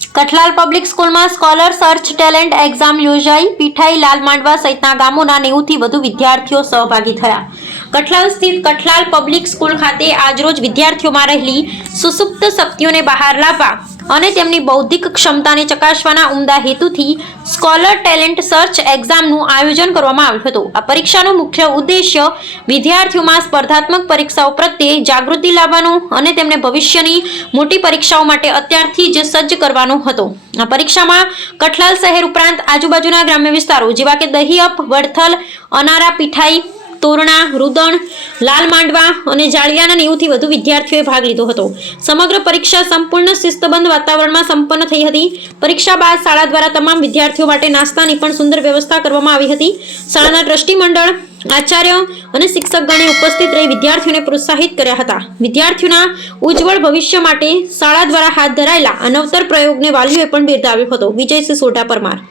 Kathlal public સ્કૂલમાં scholar search talent exam યોજાઈ। પીઠાઈ, લાલ માંડવા સહિતના ગામોના 90 થી વધુ વિદ્યાર્થીઓ સહભાગી થયા। કઠલાલ સ્થિત કઠલાલ પબ્લિક સ્કૂલ ખાતે આજરોજ વિદ્યાર્થીઓમાં રહેલી સુસુપ્ત શક્તિઓને બહાર લાવવા અને તેમની બૌદ્ધિક ક્ષમતાને ચકાસવાના ઉમદા હેતુથી સ્કોલર ટેલેન્ટ સર્ચ એક્ઝામનું આયોજન કરવામાં આવ્યું હતું। આ પરીક્ષાનો મુખ્ય ઉદ્દેશ્ય વિદ્યાર્થીઓમાં સ્પર્ધાત્મક પરીક્ષાઓ પ્રત્યે જાગૃતિ લાવવાનો અને તેમને ભવિષ્યની મોટી પરીક્ષાઓ માટે અત્યારથી જ સજ્જ કરવાનો હતો। આ પરીક્ષામાં કઠલાલ શહેર ઉપરાંત આજુબાજુના ગ્રામ્ય વિસ્તારો જેવા કે દહિયપ, વડથલ, અનારા, પીઠાઈ, તોરણા, રુદણ, લાલ માંડવા અને જાળિયાના 90 થી વધુ વિદ્યાર્થીઓએ ભાગ લીધો હતો। સમગ્ર પરીક્ષા સંપૂર્ણ શિસ્તબદ્ધ વાતાવરણમાં સંપન્ન થઈ હતી। પરીક્ષા બાદ શાળા દ્વારા તમામ વિદ્યાર્થીઓ માટે નાસ્તાની પણ સુંદર વ્યવસ્થા કરવામાં આવી હતી। શાળાના ટ્રસ્ટી મંડળ, આચાર્ય અને શિક્ષકગણે ઉપસ્થિત રહી વિદ્યાર્થીઓને પ્રોત્સાહિત કર્યા હતા। વિદ્યાર્થીઓના ઉજ્જવળ ભવિષ્ય માટે શાળા દ્વારા હાથ ધરાયેલા આ નવતર પ્રયોગને વાલીઓએ પણ બિરદાવ્યો હતો। વિજયસિંહ સોઢા, પરમાર।